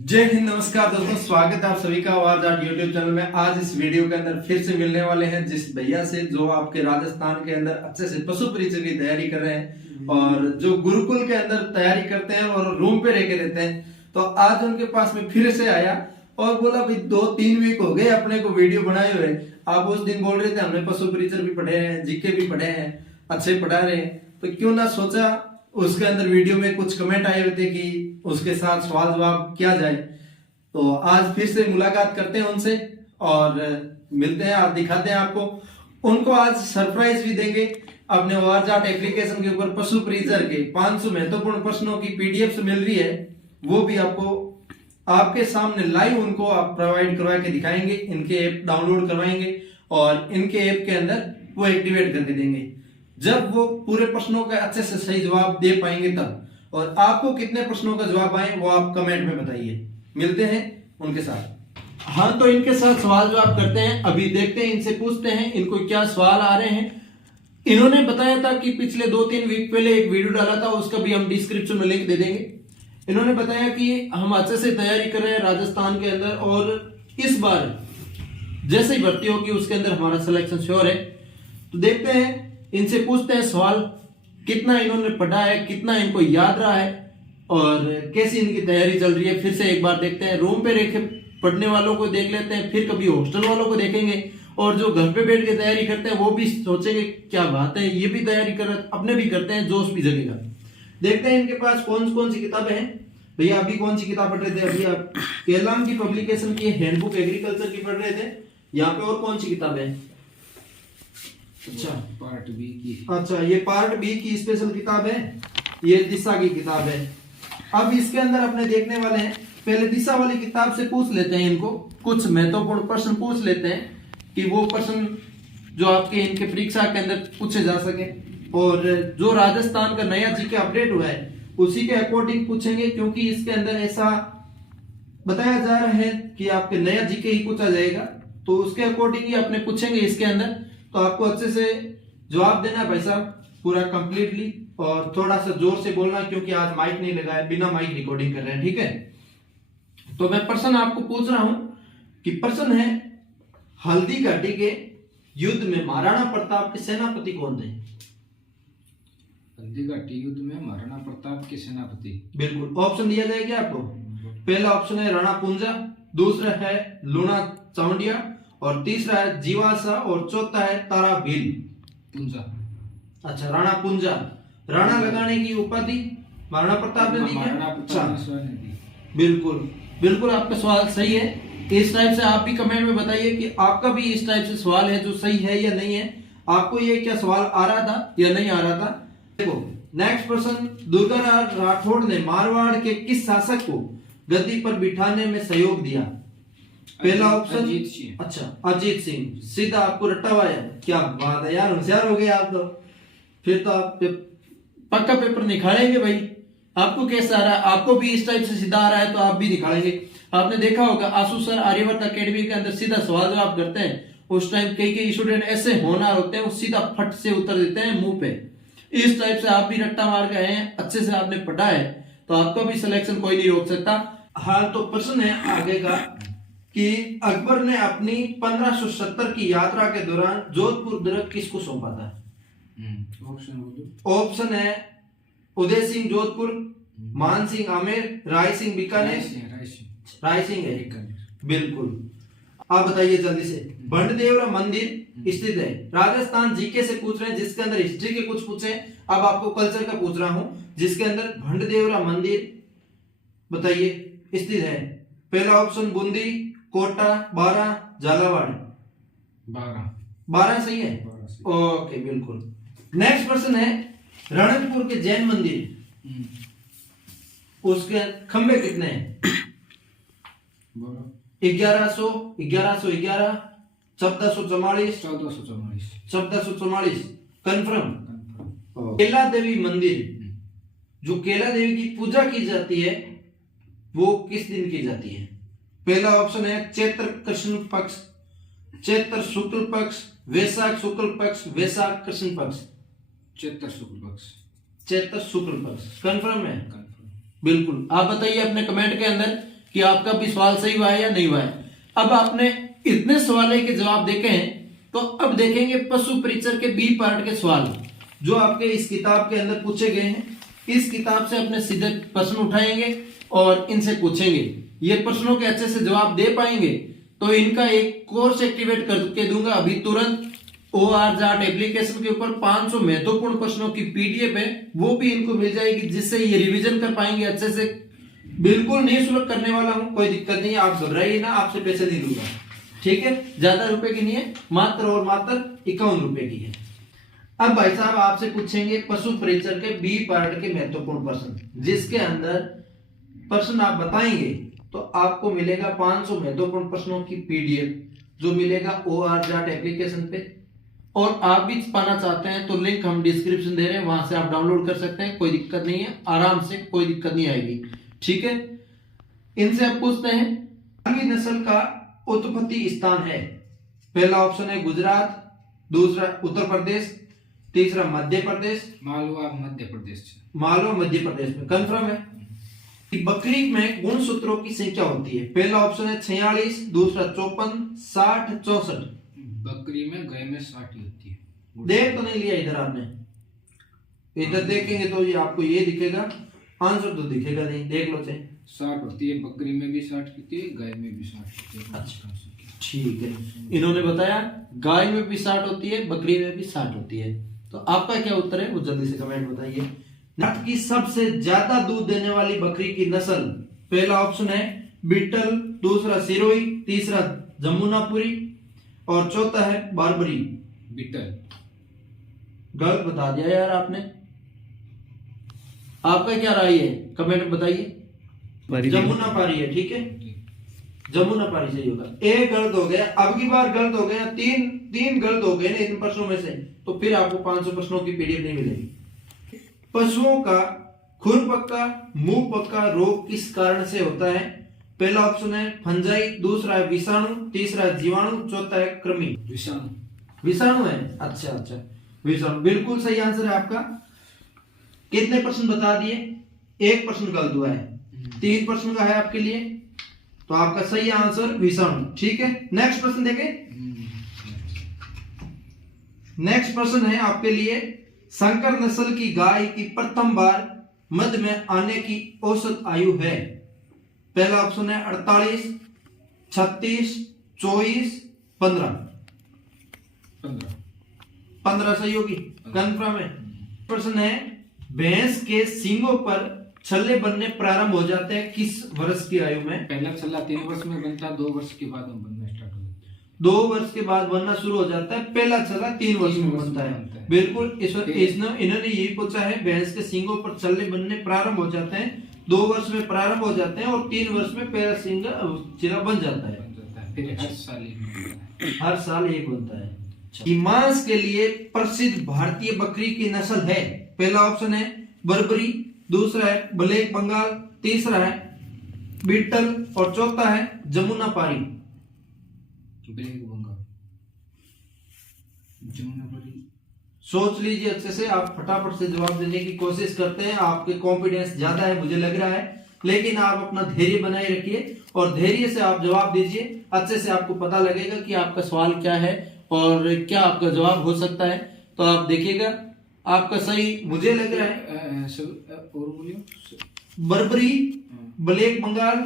जय हिंद, नमस्कार दोस्तों, स्वागत है आप सभी का आवाज आर्ट यूट्यूब चैनल में। आज इस वीडियो के अंदर फिर से मिलने वाले हैं जिस भैया से जो आपके राजस्थान के अंदर अच्छे से पशु परिचय की तैयारी कर रहे हैं और जो गुरुकुल के अंदर तैयारी करते हैं और रूम पे रह के रहते हैं। तो आज उनके पास में फिर से आया और बोला भाई 2-3 वीक हो गए अपने को वीडियो बनाए हुए। आप उस दिन बोल रहे थे हमने पशु परिचय भी पढ़े हैं, जीके भी पढ़े हैं, अच्छे पढ़ा रहे हैं, तो क्यों ना सोचा उसके अंदर वीडियो में कुछ कमेंट आए हुए थे कि उसके साथ सवाल जवाब किया जाए। तो आज फिर से मुलाकात करते हैं उनसे और मिलते हैं, आप दिखाते हैं आपको। उनको आज सरप्राइज भी देंगे अपने आवाज आर्ट एप्लीकेशन के ऊपर पशु परिचय के 500 महत्वपूर्ण प्रश्नों की पीडीएफ मिल रही है, वो भी आपको आपके सामने लाइव उनको आप प्रोवाइड करवा के दिखाएंगे। इनके ऐप डाउनलोड करवाएंगे और इनके ऐप के अंदर वो एक्टिवेट करके देंगे। जब वो पूरे प्रश्नों का अच्छे से सही जवाब दे पाएंगे तब, और आपको कितने प्रश्नों का जवाब आए वो आप कमेंट में बताइए। मिलते हैं उनके साथ। हाँ, तो इनके साथ सवाल जवाब करते हैं। अभी देखते हैं, इनसे पूछते हैं इनको क्या सवाल आ रहे हैं। इन्होंने बताया था कि पिछले 2-3 वीक पहले एक वीडियो डाला था, उसका भी हम डिस्क्रिप्शन में लिंक दे देंगे। इन्होंने बताया कि हम अच्छे से तैयारी कर रहे हैं राजस्थान के अंदर और इस बार जैसे ही भर्ती होगी उसके अंदर हमारा सिलेक्शन श्योर है। तो देखते हैं, इनसे पूछते हैं सवाल, कितना इन्होंने पढ़ा है, कितना इनको याद रहा है और कैसी इनकी तैयारी चल रही है। फिर से एक बार देखते हैं, रूम पे रह के पढ़ने वालों को देख लेते हैं, फिर कभी हॉस्टल वालों को देखेंगे और जो घर पे बैठ के तैयारी करते हैं वो भी सोचेंगे क्या बात है, ये भी तैयारी कर अपने भी करते हैं, जोश भी जगेगा। देखते हैं इनके पास कौन कौन सी किताबें हैं। भैया अभी कौन सी किताब पढ़ रहे थे? अभी आप केलाम की पब्लिकेशन की हैंडबुक एग्रीकल्चर की पढ़ रहे थे। यहाँ पे और कौन सी किताबें हैं? अच्छा, पार्ट बी की। अच्छा, ये पार्ट बी की स्पेशल किताब है, ये दिशा की किताब है। अब इसके अंदर अपने देखने वाले हैं, पहले दिशा वाली किताब से पूछ लेते हैं इनको कुछ महत्वपूर्ण प्रश्न पूछ लेते हैं कि वो प्रश्न जो आपके इनके परीक्षा के अंदर पूछे जा सके और जो राजस्थान का नया जीके अपडेट हुआ है उसी के अकॉर्डिंग पूछेंगे, क्योंकि इसके अंदर ऐसा बताया जा रहा है कि आपके नया जीके ही पूछा जाएगा, तो उसके अकॉर्डिंग ही अपने पूछेंगे इसके अंदर। तो आपको अच्छे से जवाब देना है भाई साहब, पूरा कंप्लीटली, और थोड़ा सा जोर से बोलना क्योंकि आज माइक नहीं लगा है, बिना माइक रिकॉर्डिंग कर रहे हैं, ठीक है। तो मैं प्रश्न आपको पूछ रहा हूं कि प्रश्न है, हल्दी घाटी के युद्ध में महाराणा प्रताप के सेनापति कौन थे? हल्दी घाटी युद्ध में महाराणा प्रताप के सेनापति, बिल्कुल। ऑप्शन दिया जाएगा आपको। पहला ऑप्शन है राणा पुंजा, दूसरा है लूणा चावंडिया और तीसरा है जीवासा और चौथा है तारा भील। पुंजा। अच्छा, राणा पुंजा। राणा लगाने की उपाधि महाराणा प्रताप ने दी है। अच्छा, बिल्कुल बिल्कुल, आपका सवाल सही है। इस टाइप से आप भी कमेंट में बताइए कि आपका भी इस टाइप से सवाल है जो सही है या नहीं है। आपको ये क्या सवाल आ रहा था या नहीं आ रहा था? देखो नेक्स्ट प्रश्न, दुर्गाराज राठौड़ ने मारवाड़ के किस शासक को गद्दी पर बिठाने में सहयोग दिया? पहला ऑप्शन अजीत सिंह। अच्छा, अजीत सिंह। सीधा आपको रट्टा हुआ है, क्या बात है यार, होशियार हो गए आप तो। फिर तो आप पक्का पेपर निकालेंगे भाई। आपको कैसा आ रहा है? आपको भी इस टाइप से सीधा आ रहा है तो आप भी निकालेंगे। आपने देखा होगा आशु सर आर्यवर्त अकेडमी के अंदर सीधा सवाल जवाब करते हैं, उस टाइम कई स्टूडेंट ऐसे होनहार होते हैं वो सीधा फट से उत्तर देते हैं मुंह पे। इस टाइप से आप भी रट्टा मार के आए हैं, अच्छे से आपने पढ़ा है तो आपका भी सिलेक्शन कोई नहीं रोक सकता। हाँ, तो प्रश्न है आगे का कि अकबर ने अपनी 1570 की यात्रा के दौरान जोधपुर दुर्ग किसको सौंपा था? ऑप्शन है उदय सिंह जोधपुर, मान सिंह आमेर, राय सिंह बीकानेर। राय सिंह है, बिल्कुल। आप बताइए जल्दी से। भंडदेवरा मंदिर स्थित है, राजस्थान जीके से पूछ रहे हैं जिसके अंदर हिस्ट्री के कुछ पूछे, अब आपको कल्चर का पूछ रहा हूं जिसके अंदर भंडदेवरा मंदिर बताइए स्थित है। पहला ऑप्शन बूंदी, कोटा, बारा, झालावाड़। 12 सही है, ओके बिल्कुल। नेक्स्ट प्रश्न है, रणकपुर के जैन मंदिर उसके खंबे कितने हैं? 1100, 1111, 1444, 1444। कंफर्म? केला देवी मंदिर, जो केला देवी की पूजा की जाती है वो किस दिन की जाती है? पहला ऑप्शन है चैत्र कृष्ण पक्ष, चैत्र शुक्ल पक्ष, वैशाख शुक्ल पक्ष, वैशाख कृष्ण पक्ष। चैत्र शुक्ल पक्ष। चैत्र शुक्ल पक्ष। कंफर्म है? बिल्कुल। आप बताइए अपने कमेंट के अंदर कि आपका भी सवाल सही हुआ है या नहीं हुआ है। अब आपने इतने सवालों के जवाब देखे हैं, तो अब देखेंगे पशु परिचर के बी पार्ट के सवाल जो आपके इस किताब के अंदर पूछे गए हैं। इस किताब से अपने सीधे प्रश्न उठाएंगे और इनसे पूछेंगे। ये प्रश्नों के अच्छे से जवाब दे पाएंगे तो इनका एक कोर्स एक्टिवेट करके दूंगा अभी तुरंत। OR एप्लीकेशन के ऊपर 500 महत्वपूर्ण प्रश्नों की PDF है, वो भी इनको मिल जाएगी, जिससे ये रिवीजन कर पाएंगे अच्छे से। बिल्कुल निःशुल्क करने वाला हूं, कोई दिक्कत नहीं है, आप घबराइए ना, आपसे पैसे नहीं लूंगा, ठीक है। ज्यादा रुपए की नहीं है, मात्र और मात्र 51 रुपए की है। अब भाई साहब आपसे पूछेंगे पशु परिचर के बी पार्ट के महत्वपूर्ण प्रश्न, जिसके अंदर प्रश्न आप बताएंगे तो आपको मिलेगा 500 महत्वपूर्ण प्रश्नों की PDF जो मिलेगा OR एप्लीकेशन पे। और आप भी पाना चाहते हैं तो लिंक हम डिस्क्रिप्शन दे रहे हैं, वहां से आप डाउनलोड कर सकते हैं, कोई दिक्कत नहीं है, आराम से, कोई दिक्कत नहीं आएगी, ठीक है। इनसे आप पूछते हैं मालवी नस्ल का उत्पत्ति स्थान है। पहला ऑप्शन है गुजरात, दूसरा उत्तर प्रदेश, तीसरा मध्य प्रदेश। मालवा मध्य प्रदेश से। मालवा मध्य प्रदेश में कंफर्म है। बकरी में गुणसूत्रों की संख्या होती है। पहला ऑप्शन है 46, दूसरा 54, 60, 64। बकरी में गाय में 60 होती है। देख तो नहीं लिया इधर आपने? इधर देखेंगे तो ये आपको ये दिखेगा, आंसर तो दिखेगा नहीं, देख लो चाहे। 60 होती है, बकरी में भी 60 होती है, गाय में भी 60 होती है। अच्छा, ठीक है। इन्होंने बताया गाय में भी 60 होती है, बकरी में भी 60 होती है। तो आपका क्या उत्तर है वो जल्दी से कमेंट बताइए। भारत की सबसे ज्यादा दूध देने वाली बकरी की नस्ल, पहला ऑप्शन है बीटल, दूसरा सिरोही, तीसरा जमुनापुरी और चौथा है बारबरी। बीटल। गलत बता दिया यार आपने। आपका क्या राय है कमेंट में बताइए। जमुनापारी है, ठीक है, जमुनापारी सही होगा। एक गलत हो गया, अब की बार गलत हो गया, तीन गलत हो गए ना इन प्रश्नों में से, तो फिर आपको 500 प्रश्नों की PDF नहीं मिलेगी। पशुओं का खुर पक्का मुंह पक्का रोग किस कारण से होता है? पहला ऑप्शन है फंजाई, दूसरा है विषाणु, तीसरा है जीवाणु, चौथा है कृमि। विषाणु है, अच्छा, विषाणु बिल्कुल सही आंसर है आपका। कितने प्रश्न बता दिए? एक प्रश्न गलत हुआ है, 3 प्रश्न का है आपके लिए, तो आपका सही आंसर विषाणु, ठीक है। नेक्स्ट प्रश्न देखें। नेक्स्ट प्रश्न है आपके लिए, संकर नस्ल की गाय की प्रथम बार मध्य में आने की औसत आयु है। पहला ऑप्शन है 48, 36, 24, 15। 15 सही होगी, कंफर्म है। प्रश्न है भैंस के सींगों पर छल्ले बनने प्रारंभ हो जाते हैं किस वर्ष की आयु में? पहला छल्ला 3 वर्ष में बनता है, 2 वर्ष के बाद बनना स्टार्ट हो जाता है। 2 वर्ष के बाद बनना शुरू हो जाता है, पहला छल्ला 3 वर्ष में बनता है। बिल्कुल, इन्होंने यही पूछा है, भैंस के सींगों पर छल्ले बनने प्रारंभ हो जाते हैं, 2 वर्ष में प्रारंभ हो जाते हैं और 3 वर्ष में पहला सींग चिरा बन जाता है। फिर हर साल एक बनता है। हर साल एक बनता है। मांस के लिए प्रसिद्ध भारतीय बकरी की नस्ल है। पहला ऑप्शन है बर्बरी, दूसरा है ब्लैक बंगाल, तीसरा है बीटल और चौथा है जमुनापारी। ब्लैक बंगाल, जमुनापारी। सोच लीजिए अच्छे से, आप फटाफट से जवाब देने की कोशिश करते हैं, आपके कॉन्फिडेंस ज्यादा है मुझे लग रहा है, लेकिन आप अपना धैर्य बनाए रखिए और धैर्य से आप जवाब दीजिए। अच्छे से आपको पता लगेगा कि आपका सवाल क्या है और क्या आपका जवाब हो सकता है। तो आप देखिएगा, आपका सही मुझे लग रहा है और बोलिए। बर्बरी, ब्लैक बंगाल,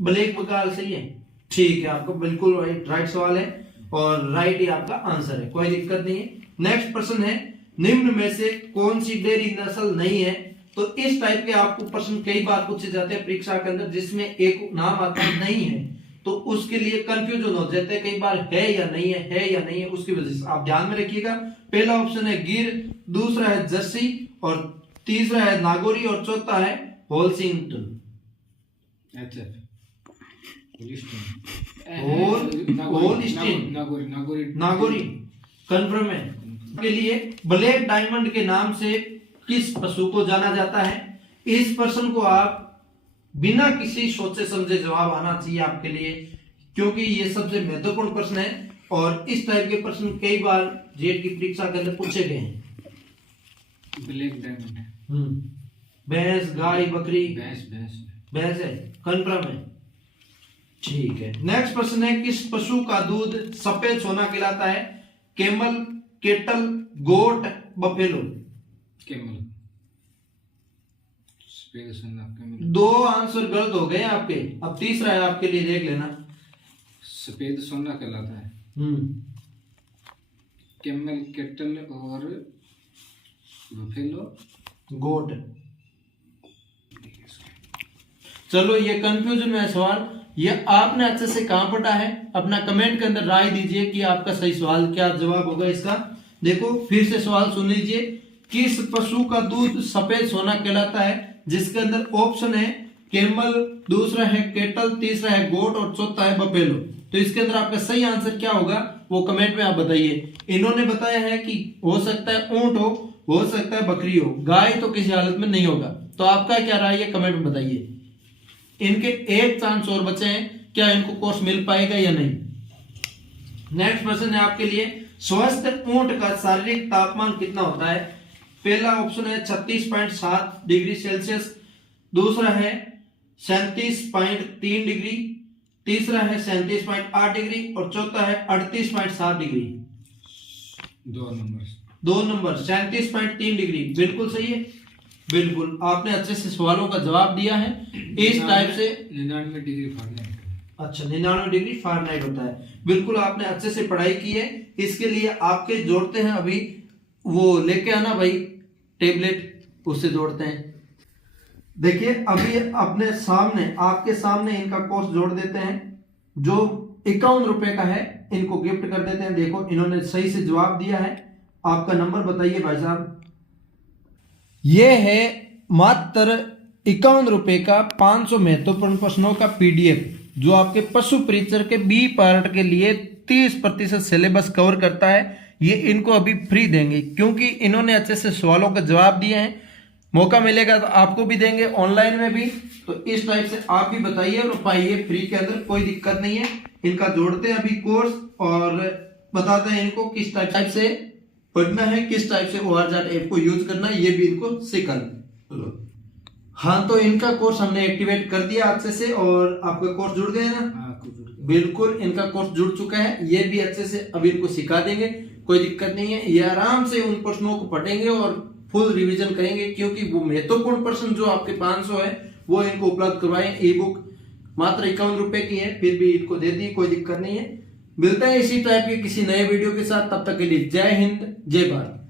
ब्लैक बंगाल सही है, ठीक है, आपका बिल्कुल राइट सवाल है और राइट ही आपका आंसर है, कोई दिक्कत नहीं है। नेक्स्ट प्रश्न है, निम्न में से कौन सी डेयरी नस्ल नहीं है? तो इस टाइप के आपको प्रश्न कई बार पूछे जाते हैं परीक्षा के अंदर, जिसमें एक नाम आता है नहीं है, तो उसके लिए कंफ्यूजन हो जाते हैं कई बार, है या नहीं है या नहीं है, उसकी वजह से आप ध्यान में रखिएगा। पहला ऑप्शन है गिर, दूसरा है जर्सी और तीसरा है नागौरी और चौथा है होल्स्टीन। नागौरी कंफर्म है। के लिए ब्लैक डायमंड के नाम से किस पशु को जाना जाता है? इस प्रश्न को आप बिना किसी सोचे समझे जवाब आना चाहिए आपके लिए, क्योंकि ये सबसे महत्वपूर्ण प्रश्न है और इस टाइप के प्रश्न कई बार जेट की परीक्षा के अंदर पूछे गए हैं। ब्लैक डायमंड, भैंस, गाय, बकरी, भैंस भैंस है, कन्फर्म है, ठीक है। नेक्स्ट प्रश्न है, किस पशु का दूध सफेद सोना कहलाता है? कैमल, केटल, गोट, बफेलो। कैमल। सफेद सोना कैमल। दो आंसर गलत हो गए आपके, अब तीसरा है आपके लिए, देख लेना। सफेद सोना कहलाता है कैमल, केटल और बफेलो, गोट। चलो ये कंफ्यूजन में है सवाल, ये आपने अच्छे से कहां पढ़ा है? अपना कमेंट के अंदर राय दीजिए कि आपका सही सवाल क्या जवाब होगा इसका। देखो फिर से सवाल सुन लीजिए, किस पशु का दूध सफेद सोना कहलाता है? जिसके अंदर ऑप्शन है कैमल, दूसरा है केटल, तीसरा है गोट और चौथा है बफेलो। तो इसके अंदर आपका सही आंसर क्या होगा वो कमेंट में आप बताइए। इन्होंने बताया है कि हो सकता है ऊंट हो सकता है बकरी हो, गाय तो किसी हालत में नहीं होगा। तो आपका क्या राय है कमेंट में बताइए। इनके एक चांस और बचे हैं, क्या इनको कोर्स मिल पाएगा या नहीं? नेक्स्ट प्रश्न है आपके लिए, स्वस्थ ऊंट का शारीरिक तापमान कितना होता है? पहला ऑप्शन है 36.7 डिग्री सेल्सियस, दूसरा है 37.3 डिग्री, तीसरा है 37.8 डिग्री और चौथा है 38.7 डिग्री। दो नंबर 37.3 डिग्री बिल्कुल सही है। बिल्कुल आपने अच्छे से सवालों का जवाब दिया है। इस टाइप से 99 डिग्री फ़ारेनहाइट। अच्छा 99 डिग्री फ़ारेनहाइट होता है। बिल्कुल आपने अच्छे से पढ़ाई की है। इसके लिए आपके जोड़ते हैं, अभी वो लेके आना भाई टेबलेट, उससे जोड़ते हैं। देखिए अभी अपने सामने, आपके सामने इनका कोर्स जोड़ देते हैं, जो 51 रुपए का है, इनको गिफ्ट कर देते हैं। देखो इन्होंने सही से जवाब दिया है। आपका नंबर बताइए भाई साहब। ये है मात्र 51 रुपए का 500 महत्वपूर्ण प्रश्नों का पीडीएफ, जो आपके पशु परिचर के बी पार्ट के लिए 30% सिलेबस कवर करता है। ये इनको अभी फ्री देंगे क्योंकि इन्होंने अच्छे से सवालों का जवाब दिए हैं। मौका मिलेगा तो आपको भी देंगे, ऑनलाइन में भी। तो इस टाइप से आप भी बताइए और पाइए फ्री के अंदर, कोई दिक्कत नहीं है। इनका जोड़ते हैं अभी कोर्स और बताते हैं इनको किस टाइप से पढ़ना है, किस टाइप से ORZ ऐप को यूज करना है, ये भी इनको सिखा। हाँ तो इनका कोर्स हमने एक्टिवेट कर दिया अच्छे से, और आपका कोर्स जुड़ गया ना? हाँ, बिल्कुल इनका कोर्स जुड़ चुका है। ये भी अच्छे से अभी इनको सिखा देंगे, कोई दिक्कत नहीं है। ये आराम से उन प्रश्नों को पढ़ेंगे और फुल रिवीजन करेंगे, क्योंकि वो महत्वपूर्ण प्रश्न जो आपके 500 है वो इनको उपलब्ध करवाएं। ई बुक मात्र 51 रुपए की है, फिर भी इनको दे दी, कोई दिक्कत नहीं है। मिलते हैं इसी टाइप के किसी नए वीडियो के साथ, तब तक के लिए जय हिंद, जय भारत।